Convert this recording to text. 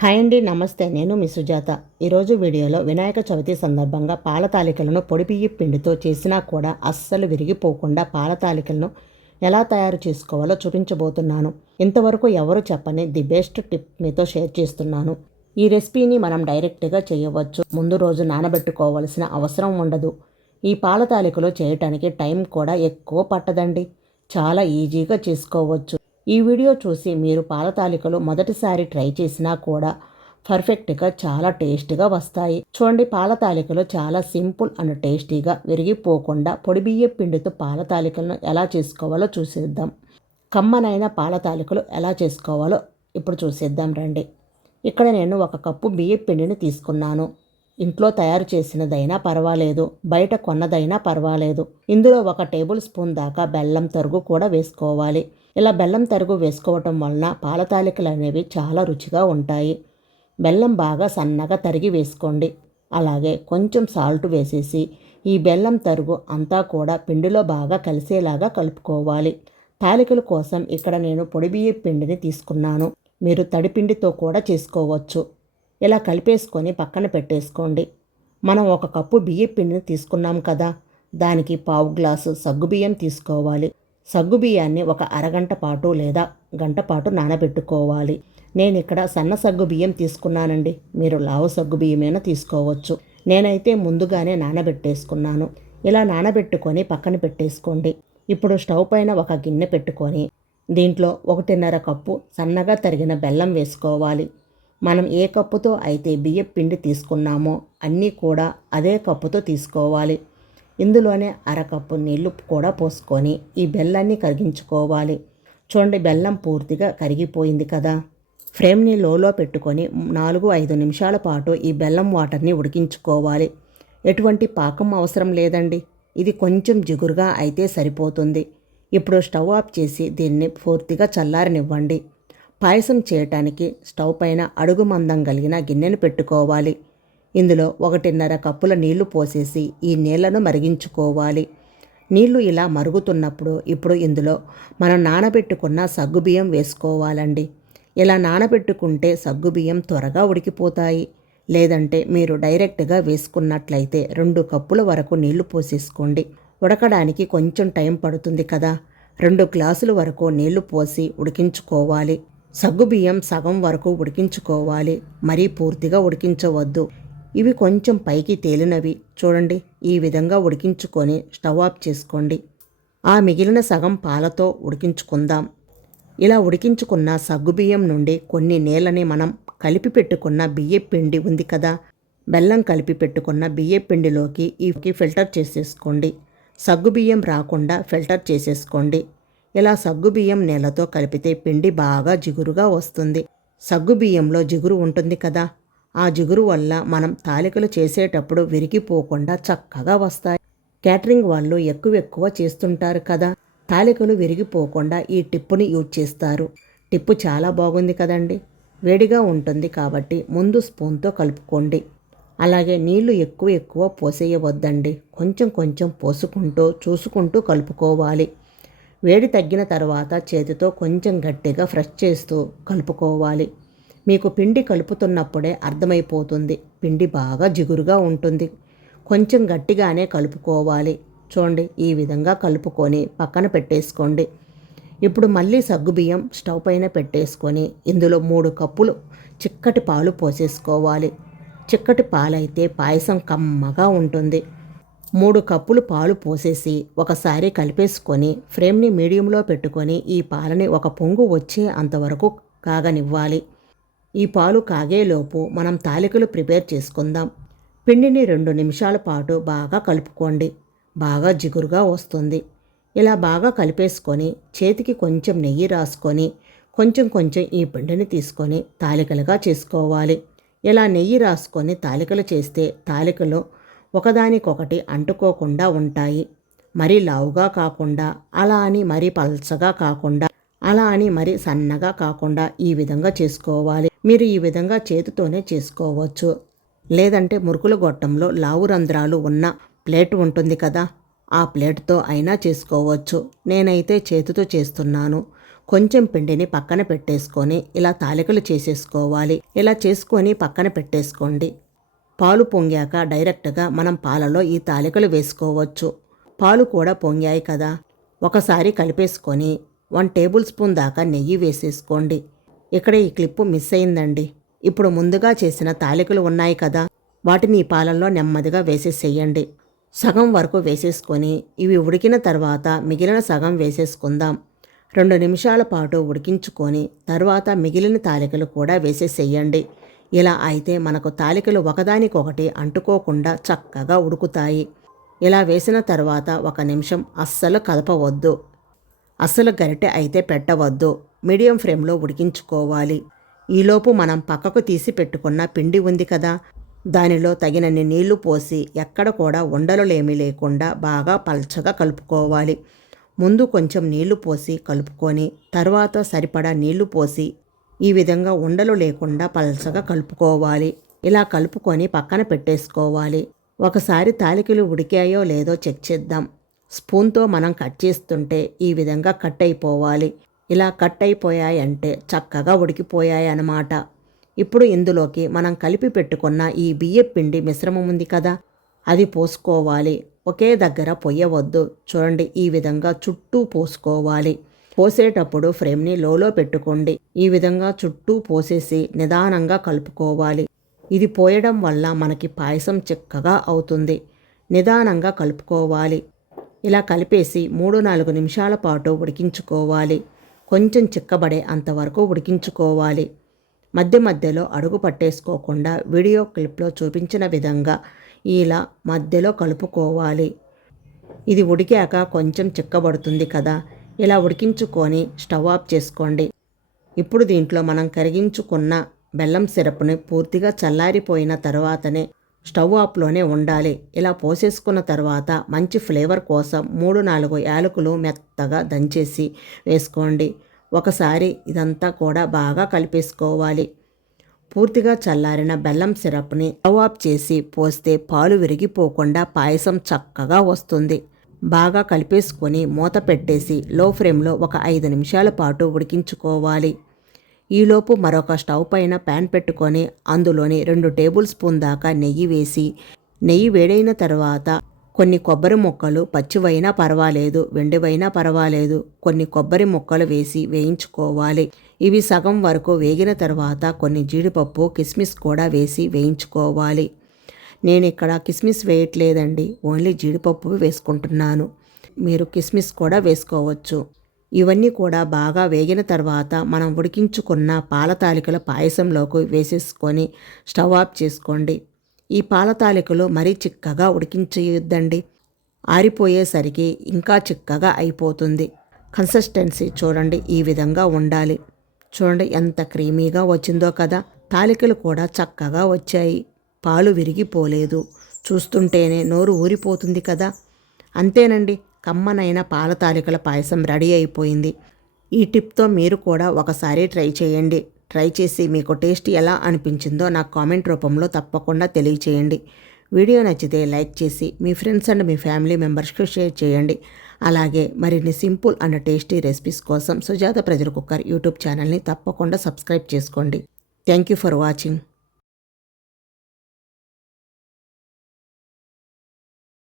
Hi అండి, నమస్తే. నేను మీ సుజాత. ఈరోజు వీడియోలో వినాయక చవితి సందర్భంగా పాల తాలికలను పొడి బియ్యం పిండితో చేసినా కూడా అస్సలు విరిగిపోకుండా పాల తాలికలను ఎలా తయారు చేసుకోవాలో చూపించబోతున్నాను. ఇంతవరకు ఎవరు చెప్పని ది బెస్ట్ టిప్ మీతో షేర్ చేస్తున్నాను. ఈ రెసిపీని మనం డైరెక్ట్గా చేయవచ్చు. ముందు రోజు నానబెట్టుకోవాల్సిన అవసరం ఉండదు. ఈ పాల తాలికలు చేయటానికి టైం కూడా ఎక్కువ పట్టదండి. చాలా ఈజీగా చేసుకోవచ్చు. ఈ వీడియో చూసి మీరు పాల తాలికలు మొదటిసారి ట్రై చేసినా కూడా పర్ఫెక్ట్గా చాలా టేస్టీగా వస్తాయి. చూడండి, పాల తాలికలు చాలా సింపుల్ అండ్ టేస్టీగా విరిగిపోకుండా పొడి బియ్యం పిండితో పాల తాలికలను ఎలా చేసుకోవాలో చూసేద్దాం. కమ్మనైన పాల తాలికలు ఎలా చేసుకోవాలో ఇప్పుడు చూసేద్దాం రండి. ఇక్కడ నేను 1 కప్పు బియ్యం పిండిని తీసుకున్నాను. ఇంట్లో తయారు చేసినదైనా పర్వాలేదు, బయట కొన్నదైనా పర్వాలేదు. ఇందులో 1 టేబుల్ స్పూన్ దాకా బెల్లం తరుగు కూడా వేసుకోవాలి. ఇలా బెల్లం తరుగు వేసుకోవటం వలన పాల తాలికలు అనేవి చాలా రుచిగా ఉంటాయి. బెల్లం బాగా సన్నగా తరిగి వేసుకోండి. అలాగే కొంచెం సాల్ట్ వేసేసి ఈ బెల్లం తరుగు అంతా కూడా పిండిలో బాగా కలిసేలాగా కలుపుకోవాలి. తాలికల కోసం ఇక్కడ నేను పొడి బియ్యం పిండిని తీసుకున్నాను. మీరు తడిపిండితో కూడా చేసుకోవచ్చు. ఇలా కలిపేసుకొని పక్కన పెట్టేసుకోండి. మనం 1 కప్పు బియ్యం పిండిని తీసుకున్నాం కదా, దానికి 1/2 గ్లాసు సగ్గుబియ్యం తీసుకోవాలి. సగ్గుబియ్యాన్ని 1 అరగంట పాటు లేదా గంట పాటు నానబెట్టుకోవాలి. నేను ఇక్కడ సన్న సగ్గు బియ్యం తీసుకున్నానండి. మీరు లావు సగ్గు బియ్యమైనా తీసుకోవచ్చు. నేనైతే ముందుగానే నానబెట్టేసుకున్నాను. ఇలా నానబెట్టుకొని పక్కన పెట్టేసుకోండి. ఇప్పుడు స్టవ్ పైన 1 గిన్నె పెట్టుకొని దీంట్లో 1.5 కప్పు సన్నగా తరిగిన బెల్లం వేసుకోవాలి. మనం ఏ కప్పుతో అయితే బియ్యం పిండి తీసుకున్నామో అన్నీ కూడా అదే కప్పుతో తీసుకోవాలి. ఇందులోనే 1/2 కప్పు నీళ్లు కూడా పోసుకొని ఈ బెల్లాన్ని కరిగించుకోవాలి. చూడండి, బెల్లం పూర్తిగా కరిగిపోయింది కదా. ఫ్లేమ్ని లోలో పెట్టుకొని 4-5 నిమిషాల పాటు ఈ బెల్లం వాటర్ని ఉడికించుకోవాలి. ఎటువంటి పాకం అవసరం లేదండి. ఇది కొంచెం జిగురుగా అయితే సరిపోతుంది. ఇప్పుడు స్టవ్ ఆఫ్ చేసి దీన్ని పూర్తిగా చల్లారనివ్వండి. పాయసం చేయటానికి స్టవ్ పైన అడుగు మందం కలిగిన గిన్నెను పెట్టుకోవాలి. ఇందులో 1.5 కప్పుల నీళ్లు పోసేసి ఈ నీళ్లను మరిగించుకోవాలి. నీళ్లు ఇలా మరుగుతున్నప్పుడు ఇప్పుడు ఇందులో మనం నానబెట్టుకున్న సగ్గుబియ్యం వేసుకోవాలండి. ఇలా నానబెట్టుకుంటే సగ్గుబియ్యం త్వరగా ఉడికిపోతాయి. లేదంటే మీరు డైరెక్ట్గా వేసుకున్నట్లయితే 2 కప్పుల వరకు నీళ్లు పోసేసుకోండి. ఉడకడానికి కొంచెం టైం పడుతుంది కదా. 2 గ్లాసుల వరకు నీళ్లు పోసి ఉడికించుకోవాలి. సగ్గుబియ్యం సగం వరకు ఉడికించుకోవాలి. మరీ పూర్తిగా ఉడికించవద్దు. ఇవి కొంచెం పైకి తేలినవి చూడండి. ఈ విధంగా ఉడికించుకొని స్టవ్ ఆఫ్ చేసుకోండి. ఆ మిగిలిన సగం పాలతో ఉడికించుకుందాం. ఇలా ఉడికించుకున్న సగ్గుబియ్యం నుండి కొన్ని నీళ్ళని మనం కలిపి పెట్టుకున్న బియ్యం పిండి ఉంది కదా, బెల్లం కలిపి పెట్టుకున్న బియ్యం పిండిలోకి ఫిల్టర్ చేసేసుకోండి. సగ్గుబియ్యం రాకుండా ఫిల్టర్ చేసేసుకోండి. ఇలా సగ్గుబియ్యం నీళ్ళతో కలిపితే పిండి బాగా జిగురుగా వస్తుంది. సగ్గుబియ్యంలో జిగురు ఉంటుంది కదా, ఆ జిగురు వల్ల మనం తాలికలు చేసేటప్పుడు విరిగిపోకుండా చక్కగా వస్తాయి. క్యాటరింగ్ వాళ్ళు ఎక్కువ చేస్తుంటారు కదా, తాలికలు విరిగిపోకుండా ఈ టిప్పుని యూజ్ చేస్తారు. టిప్పు చాలా బాగుంది కదండి. వేడిగా ఉంటుంది కాబట్టి ముందు స్పూన్తో కలుపుకోండి. అలాగే నీళ్లు ఎక్కువ పోసేయవద్దండి. కొంచెం పోసుకుంటూ చూసుకుంటూ కలుపుకోవాలి. వేడి తగ్గిన తర్వాత చేతితో కొంచెం గట్టిగా ప్రెస్ చేస్తూ కలుపుకోవాలి. మీకు పిండి కలుపుతున్నప్పుడే అర్థమైపోతుంది. పిండి బాగా జిగురుగా ఉంటుంది. కొంచెం గట్టిగానే కలుపుకోవాలి. చూడండి, ఈ విధంగా కలుపుకొని పక్కన పెట్టేసుకోండి. ఇప్పుడు మళ్ళీ సగ్గుబియ్యం స్టవ్ పైన పెట్టేసుకొని ఇందులో 3 కప్పులు చిక్కటి పాలు పోసేసుకోవాలి. చిక్కటి పాలైతే పాయసం కమ్మగా ఉంటుంది. 3 కప్పులు పాలు పోసేసి ఒకసారి కలిపేసుకొని ఫ్లేమ్ని మీడియంలో పెట్టుకొని ఈ పాలని 1 పొంగు వచ్చే అంతవరకు కాగనివ్వాలి. ఈ పాలు కాగేలోపు మనం తాలికలు ప్రిపేర్ చేసుకుందాం. పిండిని 2 నిమిషాల పాటు బాగా కలుపుకోండి. బాగా జిగురుగా వస్తుంది. ఇలా బాగా కలిపేసుకొని చేతికి కొంచెం నెయ్యి రాసుకొని కొంచెం ఈ పిండిని తీసుకొని తాలికలుగా చేసుకోవాలి. ఇలా నెయ్యి రాసుకొని తాలికలు చేస్తే తాలికలు ఒకదానికొకటి అంటుకోకుండా ఉంటాయి. మరీ లావుగా కాకుండా, అలా అని మరీ పల్చగా కాకుండా, అలా అని మరీ సన్నగా కాకుండా ఈ విధంగా చేసుకోవాలి. మీరు ఈ విధంగా చేతితోనే చేసుకోవచ్చు. లేదంటే మురుకుల గొట్టంలో లావు రంధ్రాలు ఉన్న ప్లేట్ ఉంటుంది కదా, ఆ ప్లేట్తో అయినా చేసుకోవచ్చు. నేనైతే చేతితో చేస్తున్నాను. కొంచెం పిండిని పక్కన పెట్టేసుకొని ఇలా తాలికలు చేసేసుకోవాలి. ఇలా చేసుకొని పక్కన పెట్టేసుకోండి. పాలు పొంగాక డైరెక్ట్గా మనం పాలలో ఈ తాలికలు వేసుకోవచ్చు. పాలు కూడా పొంగాయి కదా, ఒకసారి కలిపేసుకొని 1 టేబుల్ స్పూన్ దాకా నెయ్యి వేసేసుకోండి. ఇక్కడ ఈ క్లిప్పు మిస్ అయిందండి. ఇప్పుడు ముందుగా చేసిన తాలికలు ఉన్నాయి కదా, వాటిని ఈ పాలల్లో నెమ్మదిగా వేసేసేయండి. సగం వరకు వేసేసుకొని ఇవి ఉడికిన తర్వాత మిగిలిన సగం వేసేసుకుందాం. 2 నిమిషాల పాటు ఉడికించుకొని తర్వాత మిగిలిన తాలికలు కూడా వేసేసేయండి. ఇలా అయితే మనకు తాలికలు ఒకదానికొకటి అంటుకోకుండా చక్కగా ఉడుకుతాయి. ఇలా వేసిన తర్వాత 1 నిమిషం అస్సలు కదపవద్దు. అస్సలు గరిటె అయితే పెట్టవద్దు. మీడియం ఫ్లేమ్లో ఉడికించుకోవాలి. ఈలోపు మనం పక్కకు తీసి పెట్టుకున్న పిండి ఉంది కదా, దానిలో తగినన్ని నీళ్లు పోసి ఎక్కడ కూడా ఉండలులేమీ లేకుండా బాగా పల్చగా కలుపుకోవాలి. ముందు కొంచెం నీళ్లు పోసి కలుపుకొని తర్వాత సరిపడా నీళ్లు పోసి ఈ విధంగా ఉండలు లేకుండా పల్చగా కలుపుకోవాలి. ఇలా కలుపుకొని పక్కన పెట్టేసుకోవాలి. ఒకసారి తాలికలు ఉడికాయో లేదో చెక్ చేద్దాం. స్పూన్తో మనం కట్ చేస్తుంటే ఈ విధంగా కట్ అయిపోవాలి. ఇలా కట్ అయిపోయాయంటే చక్కగా ఉడికిపోయాయి అన్నమాట. ఇప్పుడు ఇందులోకి మనం కలిపి పెట్టుకున్న ఈ బియ్యపు పిండి మిశ్రమం ఉంది కదా, అది పోసుకోవాలి. ఒకే దగ్గర పొయ్యవద్దు. చూడండి, ఈ విధంగా చుట్టూ పోసుకోవాలి. పోసేటప్పుడు ఫ్లేమ్ని లోలో పెట్టుకోండి. ఈ విధంగా చుట్టూ పోసేసి నిదానంగా కలుపుకోవాలి. ఇది పోయడం వల్ల మనకి పాయసం చిక్కగా అవుతుంది. నిదానంగా కలుపుకోవాలి. ఇలా కలిపేసి 3-4 నిమిషాల పాటు ఉడికించుకోవాలి. కొంచెం చిక్కబడే అంతవరకు ఉడికించుకోవాలి. మధ్య మధ్యలో అడుగు పట్టేసుకోకుండా వీడియో క్లిప్లో చూపించిన విధంగా ఇలా మధ్యలో కలుపుకోవాలి. ఇది ఉడికాక కొంచెం చిక్కబడుతుంది కదా, ఇలా ఉడికించుకొని స్టవ్ ఆఫ్ చేసుకోండి. ఇప్పుడు దీంట్లో మనం కరిగించుకున్న బెల్లం సిరప్ని పూర్తిగా చల్లారిపోయిన తర్వాతనే స్టవ్ ఆఫ్లోనే ఉండాలి. ఇలా పోసేసుకున్న తర్వాత మంచి ఫ్లేవర్ కోసం 3-4 యాలకులు మెత్తగా దంచేసి వేసుకోండి. ఒకసారి ఇదంతా కూడా బాగా కలిపేసుకోవాలి. పూర్తిగా చల్లారిన బెల్లం సిరప్ని స్టవ్ ఆఫ్ చేసి పోస్తే పాలు విరిగిపోకుండా పాయసం చక్కగా వస్తుంది. బాగా కలిపేసుకొని మూత పెట్టేసి లో ఫ్లేమ్లో 5 నిమిషాల పాటు ఉడికించుకోవాలి. ఈలోపు మరొక స్టవ్ పైన ప్యాన్ పెట్టుకొని అందులోని 2 టేబుల్ స్పూన్ దాకా నెయ్యి వేసి, నెయ్యి వేడైన తర్వాత కొన్ని కొబ్బరి ముక్కలు పచ్చివైనా పర్వాలేదు, వెండివైనా పర్వాలేదు, కొన్ని కొబ్బరి ముక్కలు వేసి వేయించుకోవాలి. ఇవి సగం వరకు వేగిన తర్వాత కొన్ని జీడిపప్పు కిస్మిస్ కూడా వేసి వేయించుకోవాలి. నేను ఇక్కడ కిస్మిస్ వేయట్లేదండి, ఓన్లీ జీడిపప్పు వేసుకుంటున్నాను. మీరు కిస్మిస్ కూడా వేసుకోవచ్చు. ఇవన్నీ కూడా బాగా వేగిన తర్వాత మనం ఉడికించుకున్న పాల తాలికల పాయసంలోకి వేసేసుకొని స్టవ్ ఆఫ్ చేసుకోండి. ఈ పాల తాలికలు మరీ చిక్కగా ఉడికించేయొద్దండి. ఆరిపోయేసరికి ఇంకా చిక్కగా అయిపోతుంది. కన్సిస్టెన్సీ చూడండి, ఈ విధంగా ఉండాలి. చూడండి ఎంత క్రీమీగా వచ్చిందో కదా. తాలికలు కూడా చక్కగా వచ్చాయి. పాలు విరిగిపోలేదు. చూస్తుంటేనే నోరు ఊరిపోతుంది కదా. అంతేనండి, కమ్మనైన పాల తాలికల పాయసం రెడీ అయిపోయింది. ఈ టిప్తో మీరు కూడా ఒకసారి ట్రై చేయండి. ట్రై చేసి మీకు టేస్ట్ ఎలా అనిపించిందో నాకు కామెంట్ రూపంలో తప్పకుండా తెలియచేయండి. వీడియో నచ్చితే లైక్ చేసి మీ ఫ్రెండ్స్ అండ్ మీ ఫ్యామిలీ మెంబర్స్కి షేర్ చేయండి. అలాగే మరిన్ని సింపుల్ అండ్ టేస్టీ రెసిపీస్ కోసం సుజాత ప్రెషర్ కుక్కర్ యూట్యూబ్ ఛానల్ని తప్పకుండా సబ్స్క్రైబ్ చేసుకోండి. Thank you for watching.